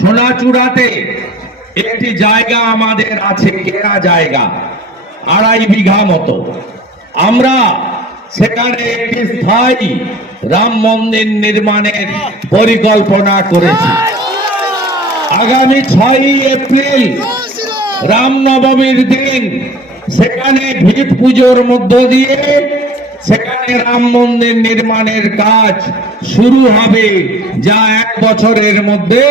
সোনাচূড়াতে একটি জায়গা আমাদের আছে, কেনা জায়গা 2.5 বিঘা মতো। আমরা সেখানে একটি স্থায়ী রাম মন্দির নির্মাণের পরিকল্পনা করেছি। আগামী 6 এপ্রিল রামনবমীর দিন সেখানে ভিত পুজোর মধ্য দিয়ে সেখানে রাম মন্দির নির্মাণের কাজ শুরু হবে, যা 1 বছরের মধ্যে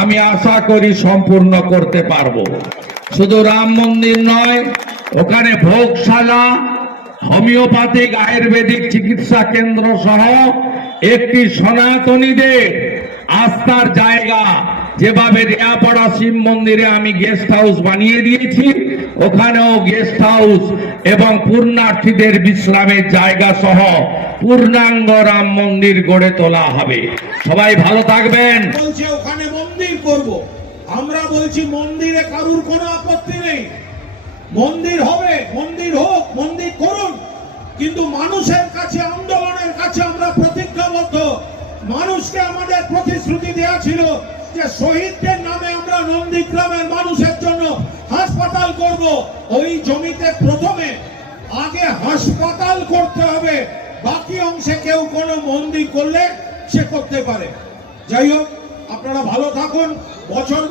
আমি আশা করি সম্পূর্ণ করতে পারবো। শুধু রাম মন্দির নয়, ওখানে ভোগশালা, হোমিওপ্যাথিক আয়ুর্বেদিক চিকিৎসা কেন্দ্র সহ একটি সনাতনীদের আস্থার জায়গা, যেভাবে রেয়াপাড়া শিব মন্দিরে আমি গেস্ট হাউস বানিয়ে দিয়েছি, ওখানেও গেস্ট হাউস এবং পূর্ণার্থীদের বিশ্রামের জায়গা সহ পূর্ণাঙ্গ রাম মন্দির গড়ে তোলা হবে। সবাই ভালো থাকবেন। বলছে ওখানে মন্দির করব, আমরা বলছি মন্দিরে কারুর কোনো আপত্তি নেই, মন্দির হবে, মন্দির হোক, মন্দির করুন, কিন্তু মানুষের কাছে, আন্দোলনের কাছে আমরা প্রতিজ্ঞাবদ্ধ। মানুষকে আমাদের প্রতিশ্রুতি দেওয়া ছিল যে শহীদদের নামে আমরা নন্দীগ্রামের মানুষের জন্য হাসপাতাল করব। ওই জমিতে প্রথমে আগে হাসপাতাল করতে হবে, বাকি অংশে কেউ কোনো মন্দির করলে সে করতে পারে। যাই হোক, আপনারা ভালো থাকুন। বছর